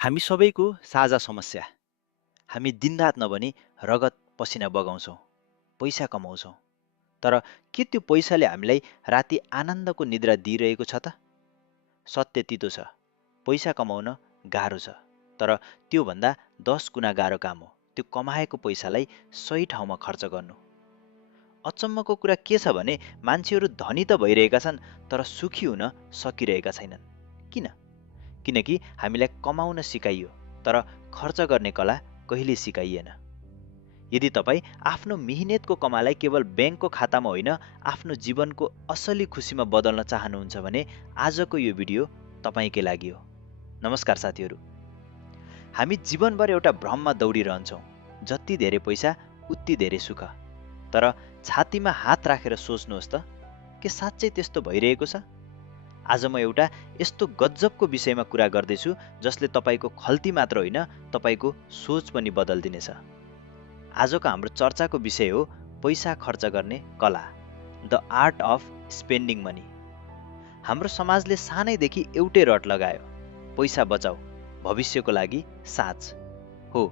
हामी सबैको साझा समस्या। हामी दिनरात नभनी रगत पसिना बगाउँछौँ, पैसा कमाउँछौँ। तर के त्यो पैसाले हामीलाई राति आनन्दको निद्रा दिइरहेको छ त? सत्य तितो छ। पैसा कमाउन गाह्रो छ। तर त्योभन्दा 10 गुणा गाह्रो काम हो त्यो कमाएको पैसालाई सही ठाउँमा खर्च गर्नु। अचम्मको कुरा के छ भने मान्छेहरू धनी त भइरहेका छन् तर सुखी हुन सकिरहेका छैनन्। किन? किनकि हामीलाई कमाउन सिकाइयो तर खर्च गर्ने कला कहिले सिकाइएन। यदि तपाईँ आफ्नो मिहिनेतको कमाइलाई केवल ब्याङ्कको खातामा होइन आफ्नो जीवनको असली खुसीमा बदल्न चाहनुहुन्छ भने आजको यो भिडियो तपाईँकै लागि हो। नमस्कार साथीहरू। हामी जीवनभर एउटा भ्रममा दौडिरहन्छौँ। जति धेरै पैसा उति धेरै सुख। तर छातीमा हात राखेर सोच्नुहोस् त, के साँच्चै त्यस्तो भइरहेको छ? आज म एउटा यस्तो गजबको विषयमा कुरा गर्दैछु जसले तपाईँको खल्ती मात्र होइन तपाईँको सोच पनि बदल्दिनेछ। आजको हाम्रो चर्चाको विषय हो पैसा खर्च गर्ने कला, the art of spending money. हाम्रो समाजले सानैदेखि एउटै रट लगायो, पैसा बचाऊ, भविष्यको लागि साँच। हो,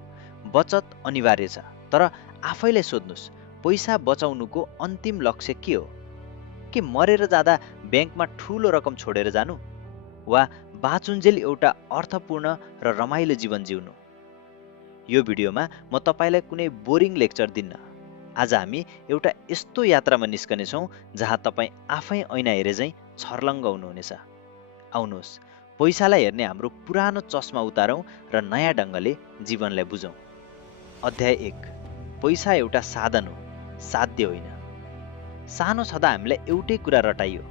बचत अनिवार्य छ, तर आफैलाई सोध्नुहोस्, पैसा बचाउनुको अन्तिम लक्ष्य के हो? के मरेर जाँदा ब्याङ्कमा ठुलो रकम छोडेर जानु, वा बाँचुन्जेल एउटा अर्थपूर्ण र रमाइलो जीवन जिउनु? यो भिडियोमा म तपाईँलाई कुनै बोरिङ लेक्चर दिन्न। आज हामी एउटा यस्तो यात्रामा निस्कनेछौँ जहाँ तपाईँ आफै ऐना हेरे झैँ छर्लङ्ग हुनुहुनेछ। आउनुहोस्, पैसालाई हेर्ने हाम्रो पुरानो चस्मा उतारौँ र नयाँ ढङ्गले जीवनलाई बुझौँ। अध्याय 1। पैसा एउटा साधन हो, साध्य होइन। सानो छँदा हामीलाई एउटै कुरा रटाइयो,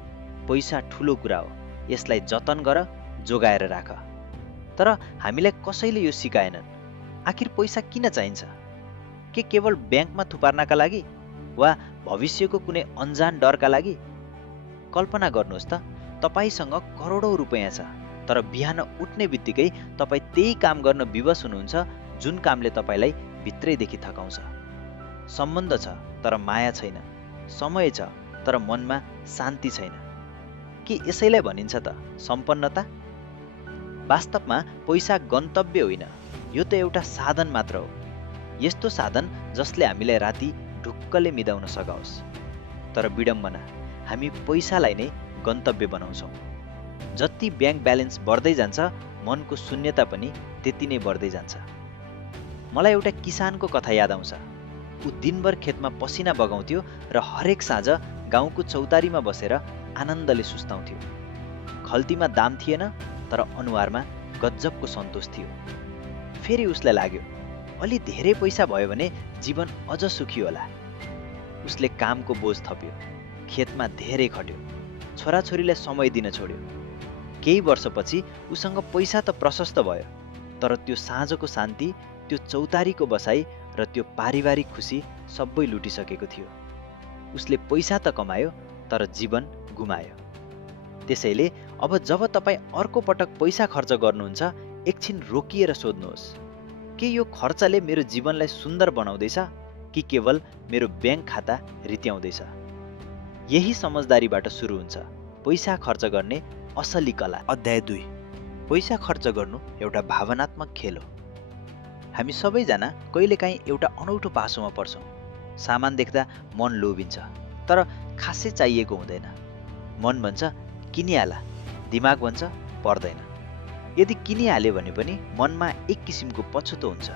पैसा ठुलो कुरा हो, यसलाई जतन गर, जोगाएर राख। तर हामीलाई कसैले यो सिकाएनन्। आखिर पैसा किन चाहिन्छ? के केवल ब्याङ्कमा थुपार्नका लागि, वा भविष्यको कुनै अन्जान डरका लागि? कल्पना गर्नुहोस् त, तपाईँसँग करोडौँ रुपैयाँ छ, तर बिहान उठ्ने बित्तिकै तपाईँ त्यही काम गर्न विवश हुनुहुन्छ जुन कामले तपाईँलाई भित्रैदेखि थकाउँछ। सम्बन्ध छ तर माया छैन, समय छ तर मनमा शान्ति छैन। के यसैलाई भनिन्छ त सम्पन्नता? वास्तवमा पैसा गन्तव्य होइन, यो त एउटा साधन मात्र हो। यस्तो साधन जसले हामीलाई राति ढुक्कले मिदाउन सघाओस्। तर विडम्बना, हामी पैसालाई नै गन्तव्य बनाउँछौँ। जति ब्याङ्क ब्यालेन्स बढ्दै जान्छ, मनको शून्यता पनि त्यति नै बढ्दै जान्छ। मलाई एउटा किसानको कथा याद आउँछ। ऊ दिनभर खेतमा पसिना बगाउँथ्यो र हरेक साँझ गाउँको चौतारीमा बसेर आनन्दले सुस्ताउँथ्यो। खल्तीमा दाम थिएन, तर अनुहारमा गजबको सन्तोष थियो। फेरि उसलाई लाग्यो, अलि धेरै पैसा भयो भने जीवन अझ सुखी होला। उसले कामको बोझ थप्यो, खेतमा धेरै खट्यो, छोराछोरीलाई समय दिन छोड्यो। केही वर्षपछि उसँग पैसा त प्रशस्त भयो, तर त्यो साँझको शान्ति, त्यो चौतारीको बसाई र त्यो पारिवारिक खुसी सबै लुटिसकेको थियो। उसले पैसा त कमायो, तर जीवन गुमायो। त्यसैले अब जब तपाईँ अर्को पटक पैसा खर्च गर्नुहुन्छ, एकछिन रोकिएर सोध्नुहोस्, के यो खर्चले मेरो जीवनलाई सुन्दर बनाउँदैछ कि केवल मेरो ब्याङ्क खाता रित्याउँदैछ? यही समझदारीबाट सुरु हुन्छ पैसा खर्च गर्ने असली कला। अध्याय 2। पैसा खर्च गर्नु एउटा भावनात्मक खेल हो। हामी सबैजना कहिलेकाहीँ एउटा अनौठो पासोमा पर्छौँ। सामान देख्दा मन लोभिन्छ, तर खासै चाहिएको हुँदैन। मन भन्छ किनिहाला, दिमाग भन्छ पर्दैन। यदि किनिहाल्यो भने पनि मनमा एक किसिमको पछुतो हुन्छ।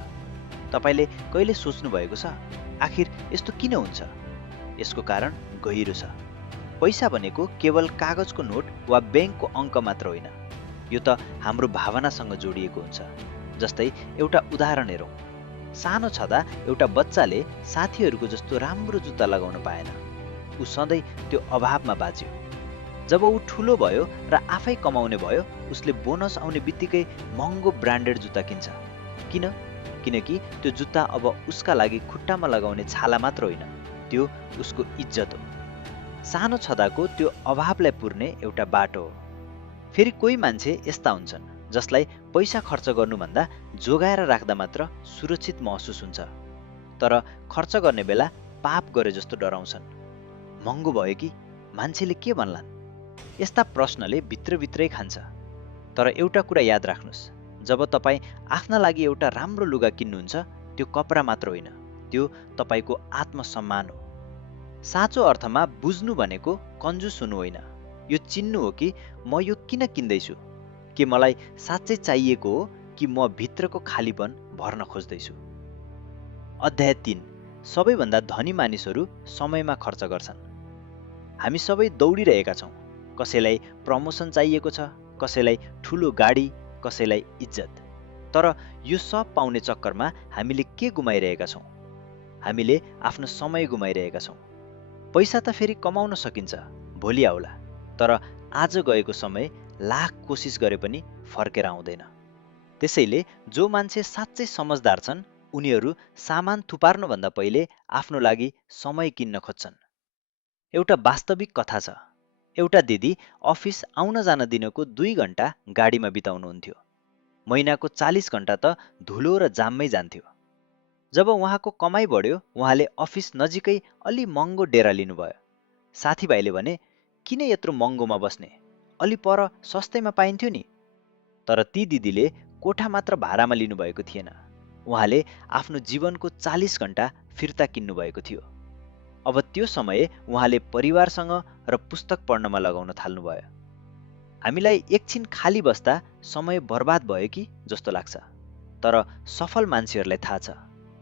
तपाईँले कहिले सोच्नु भएको छ, आखिर यस्तो किन हुन्छ? यसको कारण गहिरो छ। पैसा भनेको केवल कागजको नोट वा ब्याङ्कको अङ्क मात्र होइन, यो त हाम्रो भावनासँग जोडिएको हुन्छ। जस्तै एउटा उदाहरण हेरौँ। सानो छँदा एउटा बच्चाले साथीहरूको जस्तो राम्रो जुत्ता लगाउन पाएन। ऊ सधैँ त्यो अभावमा बाँच्यो। जब ऊ ठुलो भयो र आफै कमाउने भयो, उसले बोनस आउने बित्तिकै महँगो ब्रान्डेड जुत्ता किन्छ। किन? किनकि त्यो जुत्ता अब उसका लागि खुट्टामा लगाउने छाला मात्र होइन, त्यो उसको इज्जत हो। सानो छँदाको त्यो अभावलाई पुर्ने एउटा बाटो हो। फेरि कोही मान्छे यस्ता हुन्छन् जसलाई पैसा खर्च गर्नुभन्दा जोगाएर राख्दा मात्र सुरक्षित महसुस हुन्छ, तर खर्च गर्ने बेला पाप गरे जस्तो डराउँछन्। महँगो भयो कि मान्छेले के भन्लान्? यस्ता प्रश्नले भित्रभित्रै खान्छ। तर एउटा कुरा याद राख्नुहोस्, जब तपाईँ आफ्ना लागि एउटा राम्रो लुगा किन्नुहुन्छ, त्यो कपडा मात्र होइन, त्यो तपाईँको आत्मसम्मान हो। साँचो अर्थमा बुझ्नु भनेको कन्जुस हुनु होइन, यो चिन्नु हो कि म यो किन किन्दैछु, कि मलाई साँच्चै चाहिएको हो कि म भित्रको खालीपन भर्न खोज्दैछु। अध्याय 3। सबैभन्दा धनी मानिसहरू समयमा खर्च गर्छन्। हामी सबै दौडिरहेका छौँ। कसैलाई प्रमोसन चाहिएको छ, कसैलाई ठुलो गाडी, कसैलाई इज्जत। तर यो सब पाउने चक्करमा हामीले के गुमाइरहेका छौँ? हामीले आफ्नो समय गुमाइरहेका छौँ। पैसा त फेरि कमाउन सकिन्छ, भोलि आउला, तर आज गएको समय लाख कोसिस गरे पनि फर्केर आउँदैन। त्यसैले जो मान्छे साँच्चै समझदार छन्, उनीहरू सामान थुपार्नुभन्दा पहिले आफ्नो लागि समय किन्न खोज्छन्। एउटा वास्तविक कथा छ। एउटा दिदी अफिस आउन जान दिनको 2 घण्टा गाडीमा बिताउनुहुन्थ्यो। महिनाको 40 घण्टा त धुलो र जाममै जान्थ्यो। जब उहाँको कमाइ बढ्यो, उहाँले अफिस नजिकै अलि महँगो डेरा लिनुभयो। साथीभाइले भने, किन यत्रो महँगोमा बस्ने, अलि पर सस्तैमा पाइन्थ्यो नि। तर ती दिदीले कोठा मात्र भाडामा लिनुभएको थिएन, उहाँले आफ्नो जीवनको 40 घण्टा फिर्ता किन्नुभएको थियो। अब त्यो समय उहाँले परिवारसँग र पुस्तक पढ्नमा लगाउन थाल्नुभयो। हामीलाई एकछिन खाली बस्दा समय बर्बाद भयो कि जस्तो लाग्छ, तर सफल मान्छेहरूलाई थाहा छ,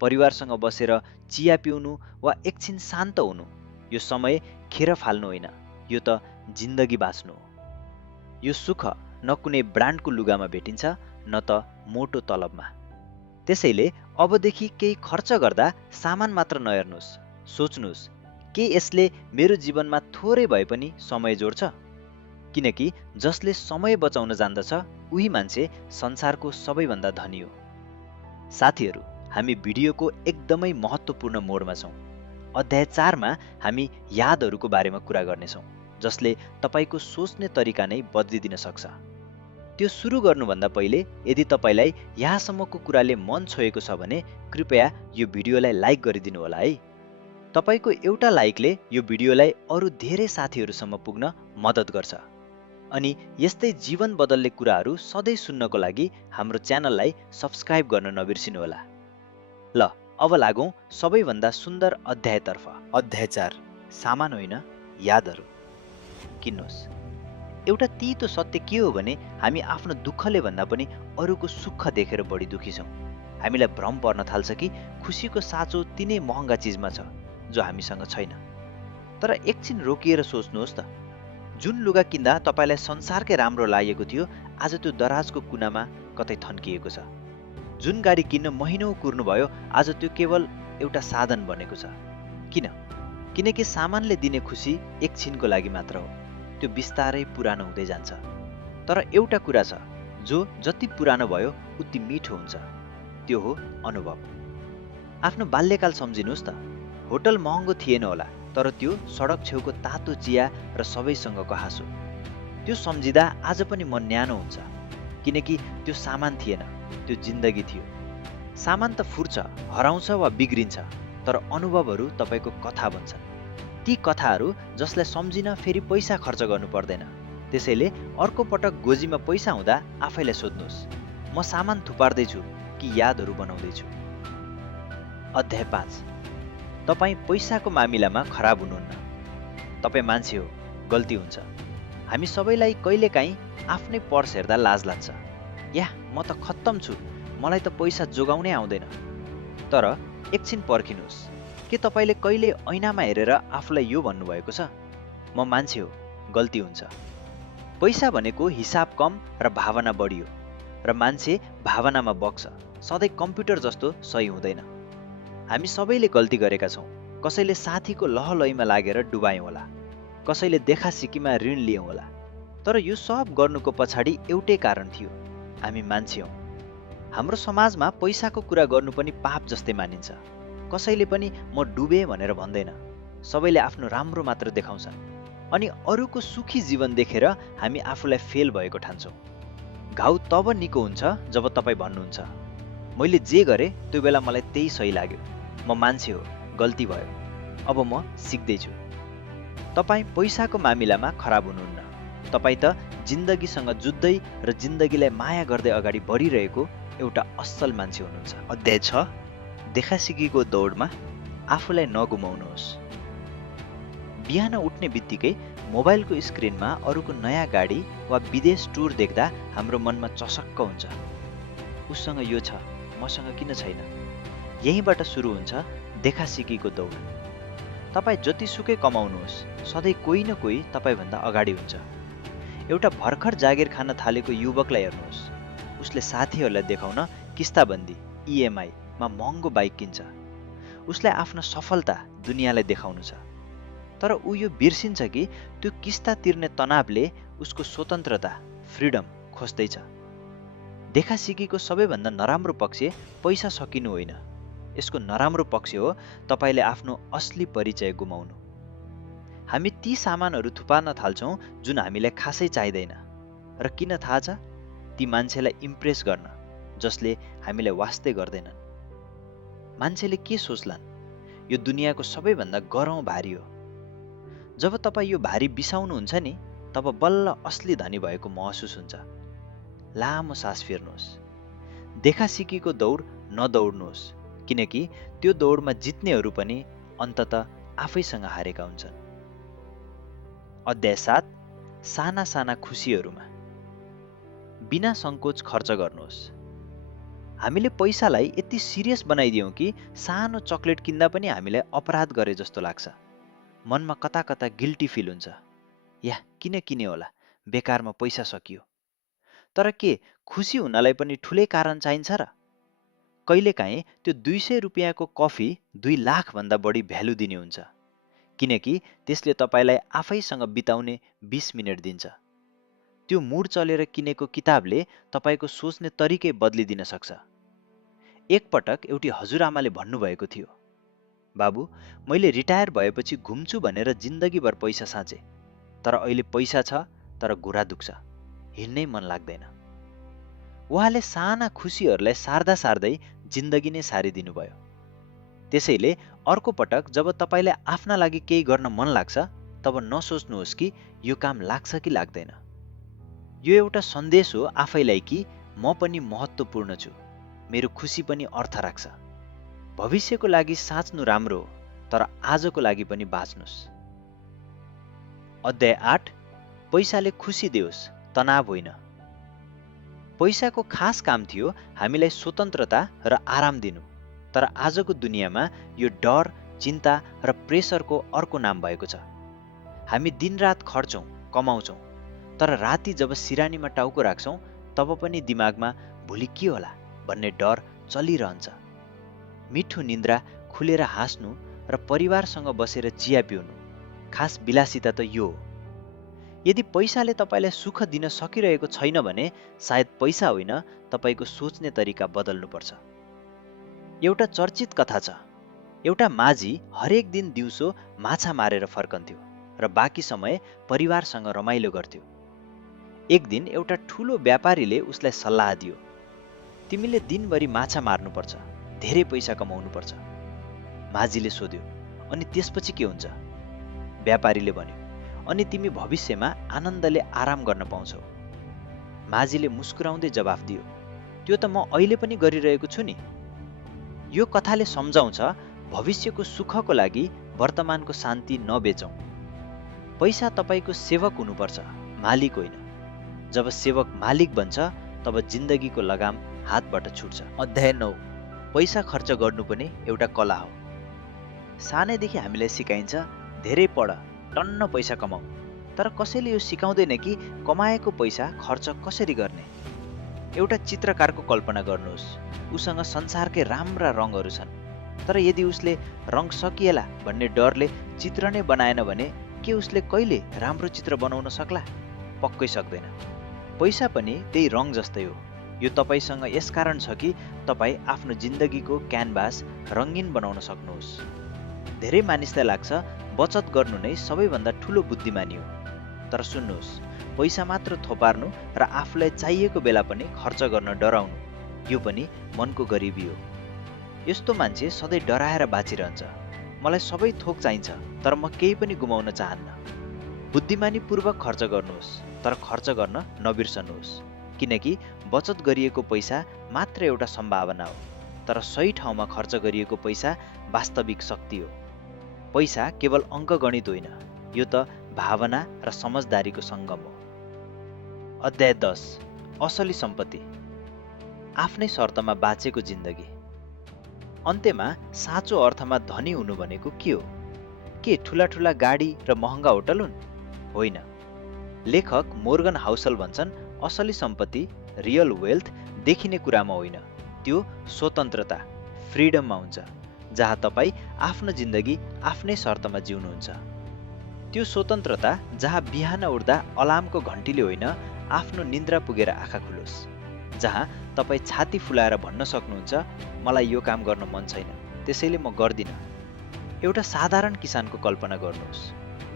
परिवारसँग बसेर चिया पिउनु वा एकछिन शान्त हुनु यो समय खेर फाल्नु होइन, यो त जिन्दगी बाँच्नु हो। यो सुख न कुनै ब्रान्डको लुगामा भेटिन्छ, न त मोटो तलबमा। त्यसैले अबदेखि केही खर्च गर्दा सामान मात्र नहेर्नुहोस्, सोच्नुहोस्, के यसले मेरो जीवनमा थोरै भए पनि समय जोड्छ? किनकि जसले समय बचाउन जान्दछ, उही मान्छे संसारको सबैभन्दा धनी हो। साथीहरू, हामी भिडियोको एकदमै महत्त्वपूर्ण मोडमा छौँ। अध्याय 4 मा हामी यादहरूको बारेमा कुरा गर्नेछौँ, जसले तपाईँको सोच्ने तरिका नै बदलिदिन सक्छ। त्यो सुरु गर्नुभन्दा पहिले यदि तपाईँलाई यहाँसम्मको कुराले मन छोएको छ भने कृपया यो भिडियोलाई लाइक गरिदिनु होला है। तपाईँको एउटा लाइकले यो भिडियोलाई अरू धेरै साथीहरूसम्म पुग्न मद्दत गर्छ। अनि यस्तै जीवन बदल्ने कुराहरू सधैँ सुन्नको लागि हाम्रो च्यानललाई सब्स्क्राइब गर्न नबिर्सिनुहोला। ल, अब लागौँ सबैभन्दा सुन्दर अध्यायतर्फ। अध्याय 4। सामान होइन, यादहरू। किन्नुहोस्। एउटा तीतो सत्य के हो भने हामी आफ्नो दुःखले भन्दा पनि अरूको सुख देखेर बढी दुखी छौँ। हामीलाई भ्रम पर्न थाल्छ कि खुसीको साँचो तिनै महँगा चिजमा छ जो हामीसँग छैन। तर एकछिन रोकिएर सोच्नुहोस् त, जुन लुगा किन्दा तपाईँलाई संसारकै राम्रो लागेको थियो, आज त्यो दराजको कुनामा कतै थन्किएको छ। जुन गाडी किन्न महिनौँ कुर्नुभयो, आज त्यो केवल एउटा साधन बनेको छ। किन? किनकि सामानले दिने खुसी एकछिनको लागि मात्र हो, त्यो बिस्तारै पुरानो हुँदै जान्छ। तर एउटा कुरा छ, जो जति पुरानो भयो उति मिठो हुन्छ, त्यो हो अनुभव। आफ्नो बाल्यकाल सम्झिनुहोस् त। होटल महँगो थिएन होला, तर त्यो सडक छेउको तातो चिया र सबैसँगको हाँसो, त्यो सम्झिँदा आज पनि मन न्यानो हुन्छ। किनकि त्यो सामान थिएन, त्यो जिन्दगी थियो। सामान त फुर्छ, हराउँछ वा बिग्रिन्छ, तर अनुभवहरू तपाईँको कथा बन्छन्। ती कथाहरू जसलाई सम्झिन फेरि पैसा खर्च गर्नु पर्दैन। त्यसैले अर्को पटक गोजीमा पैसा हुँदा आफैलाई सोध्नुहोस्, म सामान थुपार्दैछु कि यादहरू बनाउँदैछु। अध्याय 5। तपाईँ पैसाको मामिलामा खराब हुनुहुन्न। तपाईँ मान्छे हो, गल्ती हुन्छ। हामी सबैलाई कहिलेकाहीँ आफ्नै पर्स हेर्दा लाज लाग्छ। या म त खत्तम छु, मलाई त पैसा जोगाउनै आउँदैन। तर एकछिन पर्खिनुहोस्, के तपाईँले कहिले ऐनामा हेरेर आफूलाई यो भन्नुभएको छ, म मान्छे हो, गल्ती हुन्छ। पैसा भनेको हिसाब कम र भावना बढी हो, र मान्छे भावनामा बग्छ, सधैँ कम्प्युटर जस्तो सही हुँदैन। हामी सबैले गल्ती गरेका छौँ। कसैले साथीको लहलहीमा लागेर डुबायौँ होला, कसैले देखासिकीमा ऋण लियौँ होला। तर यो सब गर्नुको पछाडि एउटै कारण थियो, हामी मान्छे हौँ। हाम्रो समाजमा पैसाको कुरा गर्नु पनि पाप जस्तै मानिन्छ। कसैले पनि म डुबेँ भनेर भन्दैन, सबैले आफ्नो राम्रो मात्र देखाउँछन्। अनि अरूको सुखी जीवन देखेर हामी आफूलाई फेल भएको ठान्छौँ। घाउ तब निको हुन्छ जब तपाईँ भन्नुहुन्छ, मैले जे गरेँ त्यो बेला मलाई त्यही सही लाग्यो, म मान्छे हो, गल्ती भयो, अब म सिक्दैछु। तपाईँ पैसाको मामिलामा खराब हुनुहुन्न, तपाईँ त जिन्दगीसँग जुत्दै र जिन्दगीलाई माया गर्दै अगाडि बढिरहेको एउटा असल मान्छे हुनुहुन्छ। अध्याय 6 देखासिकीको दौडमा आफूलाई नगुमाउनुहोस्। बिहान उठ्ने बित्तिकै मोबाइलको स्क्रिनमा अरूको नयाँ गाडी वा विदेश टुर देख्दा हाम्रो मनमा चसक्क हुन्छ। उसँग यो छ, मसँग किन छैन? यहीँबाट सुरु हुन्छ देखासिकीको दौड। तपाईँ जतिसुकै कमाउनुहोस्, सधैँ कोही न कोही तपाईँभन्दा अगाडि हुन्छ। एउटा भर्खर जागिर खान थालेको युवकलाई हेर्नुहोस्। उसले साथीहरूलाई देखाउन किस्ताबन्दी इएमआईमा महँगो बाइक किन्छ। उसलाई आफ्नो सफलता दुनियाँलाई देखाउनु छ। तर ऊ यो बिर्सिन्छ कि त्यो किस्ता तिर्ने तनावले उसको स्वतन्त्रता, फ्रिडम खोज्दैछ। देखासिकीको सबैभन्दा नराम्रो पक्ष पैसा सकिनु होइन। यसको नराम्रो पक्ष हो तपाईँले आफ्नो असली परिचय गुमाउनु। हामी ती सामानहरू थुपार्न थाल्छौँ जुन हामीलाई खासै चाहिँदैन। र किन थाहा छ? ती मान्छेलाई इम्प्रेस गर्न जसले हामीलाई वास्तै गर्दैनन्। मान्छेले के सोच्लान्? यो दुनियाँको सबैभन्दा गह्रौँ भारी हो। जब तपाईँ यो भारी बिसाउनुहुन्छ नि, तब बल्ल असली धनी भएको महसुस हुन्छ। लामो सास फेर्नुहोस्। देखासिकीको दौड नदौड्नुहोस्, किनकि त्यो दौडमा जित्नेहरू पनि अन्ततः आफैसँग हारेका हुन्छन्। अध्याय 7 साना साना खुसीहरूमा बिना सङ्कोच खर्च गर्नुहोस्। हामीले पैसालाई यति सिरियस बनाइदियौँ कि सानो चक्लेट किन्दा पनि हामीलाई अपराध गरे जस्तो लाग्छ। मनमा कता कता गिल्टी फिल हुन्छ। या किन किने होला, बेकारमा पैसा सकियो। तर के खुसी हुनलाई पनि ठुलै कारण चाहिन्छ र? कहिलेकाहीँ त्यो 200 रुपियाँको कफी 2 लाखभन्दा बढी भ्यालु दिने हुन्छ, किनकि त्यसले तपाईँलाई आफैसँग बिताउने 20 मिनट दिन्छ। त्यो मुड चलेर किनेको किताबले तपाईँको सोच्ने तरिकै बदलिदिन सक्छ। एकपटक एउटी हजुरआमाले भन्नुभएको थियो, बाबु, मैले रिटायर भएपछि घुम्छु भनेर जिन्दगीभर पैसा साँचे, तर अहिले पैसा छ तर घुँडा दुख्छ, हिँड्नै मन लाग्दैन। उहाँले साना खुसीहरूलाई सार्दा सार्दै जिन्दगी नै सारिदिनु भयो। त्यसैले अर्को पटक जब तपाईँले आफ्ना लागि केही गर्न मन लाग्छ, तब नसोच्नुहोस् कि यो काम लाग्छ कि लाग्दैन। यो एउटा सन्देश हो आफैलाई कि म पनि महत्त्वपूर्ण छु, मेरो खुसी पनि अर्थ राख्छ। भविष्यको लागि साच्नु राम्रो हो, तर आजको लागि पनि बाँच्नुहोस्। अध्याय 8 पैसाले खुसी दियोस्, तनाव होइन। पैसाको खास काम थियो हामीलाई स्वतन्त्रता र आराम दिनु, तर आजको दुनियाँमा यो डर, चिन्ता र प्रेसरको अर्को नाम भएको छ। हामी दिनरात खट्छौँ, कमाउँछौँ, तर राति जब सिरानीमा टाउको राख्छौँ तब पनि दिमागमा भोलि के होला भन्ने डर चलिरहन्छ। मिठो निन्द्रा, खुलेर हाँस्नु र परिवारसँग बसेर चिया पिउनु, खास विलासिता त यो हो। यदि पैसाले तपाईँलाई सुख दिन सकिरहेको छैन भने सायद पैसा होइन, तपाईँको सोच्ने तरिका बदल्नुपर्छ। एउटा चर्चित कथा छ। एउटा माझी हरेक दिन दिउँसो माछा मारेर फर्कन्थ्यो र बाँकी समय परिवारसँग रमाइलो गर्थ्यो। एक दिन एउटा ठुलो व्यापारीले उसलाई सल्लाह दियो, तिमीले दिनभरि माछा मार्नुपर्छ, धेरै पैसा कमाउनुपर्छ। माझीले सोध्यो, अनि त्यसपछि के हुन्छ? व्यापारीले भन्यो, अनि तिमी भविष्यमा आनन्दले आराम गर्न पाउँछौ। माझीले मुस्कुराउँदै जवाफ दियो, त्यो त म अहिले पनि गरिरहेको छु नि। यो कथाले सम्झाउँछ, भविष्यको सुखको लागि वर्तमानको शान्ति नबेचौँ। पैसा तपाईँको सेवक हुनुपर्छ, मालिक होइन। जब सेवक मालिक बन्छ तब जिन्दगीको लगाम हातबाट छुट्छ। अध्याय 9 पैसा खर्च गर्नु पनि एउटा कला हो। सानैदेखि हामीलाई सिकाइन्छ, धेरै पढ, टन्न पैसा कमाऊ, तर कसैले यो सिकाउँदैन कि कमाएको पैसा खर्च कसरी गर्ने। एउटा चित्रकारको कल्पना गर्नुहोस्, उसँग संसारकै राम्रा रङहरू छन्, तर यदि उसले रङ सकिएला भन्ने डरले चित्र नै बनाएन भने के उसले कहिले राम्रो चित्र बनाउन सक्ला? पक्कै सक्दैन। पैसा पनि त्यही रङ जस्तै हो। यो तपाईसँग यसकारण छ कि तपाईँ आफ्नो जिन्दगीको क्यानभास रङ्गीन बनाउन सक्नुहोस्। धेरै मानिसलाई लाग्छ बचत गर्नु नै सबैभन्दा ठुलो बुद्धिमानी हो, तर सुन्नुहोस्, पैसा मात्र थोपार्नु र आफूलाई चाहिएको बेला पनि खर्च गर्न डराउनु, यो पनि मनको गरिबी हो। यस्तो मान्छे सधैँ डराएर बाँचिरहन्छ, मलाई सबै थोक चाहिन्छ तर म केही पनि गुमाउन चाहन्न। बुद्धिमानी पूर्वक खर्च गर्नुहोस्, तर खर्च गर्न नबिर्सनुहोस्, किनकि बचत गरिएको पैसा मात्र एउटा सम्भावना हो, तर सही ठाउँमा खर्च गरिएको पैसा वास्तविक शक्ति हो। पैसा केवल अङ्कगणित होइन, यो त भावना र समझदारीको सङ्गम हो। अध्याय 10, असली सम्पत्ति। आफ्नै शर्तमा बाँचेको जिन्दगी। अन्त्यमा साँचो अर्थमा धनी हुनु भनेको के हो? के ठुला ठुला गाडी र महँगा होटल हुन्? होइन। लेखक मोर्गन हाउसल भन्छन्, असली सम्पत्ति, रियल वेल्थ देखिने कुरामा होइन, त्यो स्वतन्त्रता, फ्रिडममा हुन्छ, जहाँ तपाईँ आफ्नो जिन्दगी आफ्नै शर्तमा जिउनुहुन्छ। त्यो स्वतन्त्रता जहाँ बिहान उठ्दा अलार्मको घन्टीले होइन, आफ्नो निन्द्रा पुगेर आँखा खुलोस्, जहाँ तपाईँ छाती फुलाएर भन्न सक्नुहुन्छ, मलाई यो काम गर्न मन छैन, त्यसैले म गर्दिनँ। एउटा साधारण किसानको कल्पना गर्नुहोस्,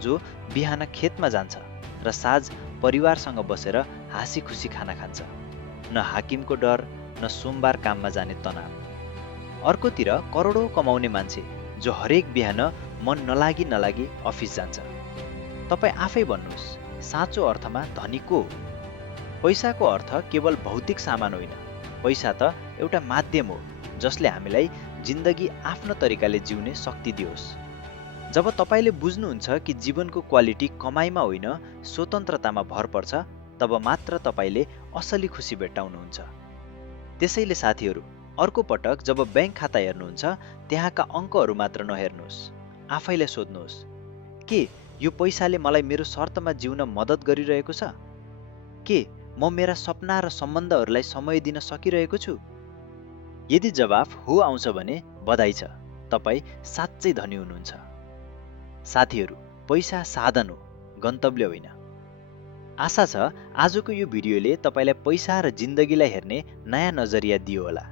जो बिहान खेतमा जान्छ र साँझ परिवारसँग बसेर हाँसी खुसी खाना खान्छ, न हाकिमको डर, न सोमबार काममा जाने तनाव। अर्कोतिर करोडौँ कमाउने मान्छे जो हरेक बिहान मन नलागी अफिस जान्छ। तपाईँ आफै भन्नुहोस्, साँचो अर्थमा धनी को हो? पैसाको अर्थ केवल भौतिक सामान होइन, पैसा त एउटा माध्यम हो जसले हामीलाई जिन्दगी आफ्नो तरिकाले जिउने शक्ति दियोस्। जब तपाईँले बुझ्नुहुन्छ कि जीवनको क्वालिटी कमाइमा होइन स्वतन्त्रतामा भर पर्छ, तब मात्र तपाईँले असली खुसी भेट्टाउनुहुन्छ। त्यसैले साथीहरू, अर्को पटक जब ब्याङ्क खाता हेर्नुहुन्छ, त्यहाँका अङ्कहरू मात्र नहेर्नुहोस्, आफैलाई सोध्नुहोस्, के यो पैसाले मलाई मेरो शर्तमा जिउन मद्दत गरिरहेको छ? के म मेरा सपना र सम्बन्धहरूलाई समय दिन सकिरहेको छु? यदि जवाफ हो आउँछ भने बधाई छ, तपाईँ साँच्चै धनी हुनुहुन्छ। साथीहरू, पैसा साधन हो, गन्तव्य होइन। आशा छ आजको यो भिडियोले तपाईँलाई पैसा र जिन्दगीलाई हेर्ने नयाँ नजरिया दियो होला।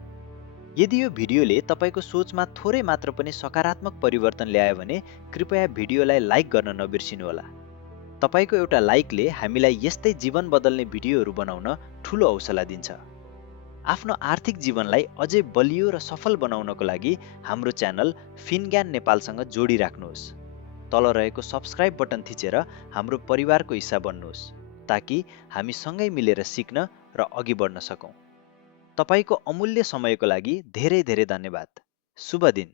यदि यो भिडियोले तपाईँको सोचमा थोरै मात्र पनि सकारात्मक परिवर्तन ल्यायो भने कृपया भिडियोलाई लाइक गर्न नबिर्सिनुहोला। तपाईँको एउटा लाइकले हामीलाई यस्तै जीवन बदल्ने भिडियोहरू बनाउन ठुलो हौसला दिन्छ। आफ्नो आर्थिक जीवनलाई अझै बलियो र सफल बनाउनको लागि हाम्रो च्यानल फिनज्ञान नेपालसँग जोडिराख्नुहोस्। तल रहेको सब्स्क्राइब बटन थिचेर हाम्रो परिवारको हिस्सा बन्नुहोस्, ताकि हामी सँगै मिलेर सिक्न र अघि बढ्न सकौँ। तपाईँको अमूल्य समयको लागि धेरै धेरै धन्यवाद। शुभ दिन।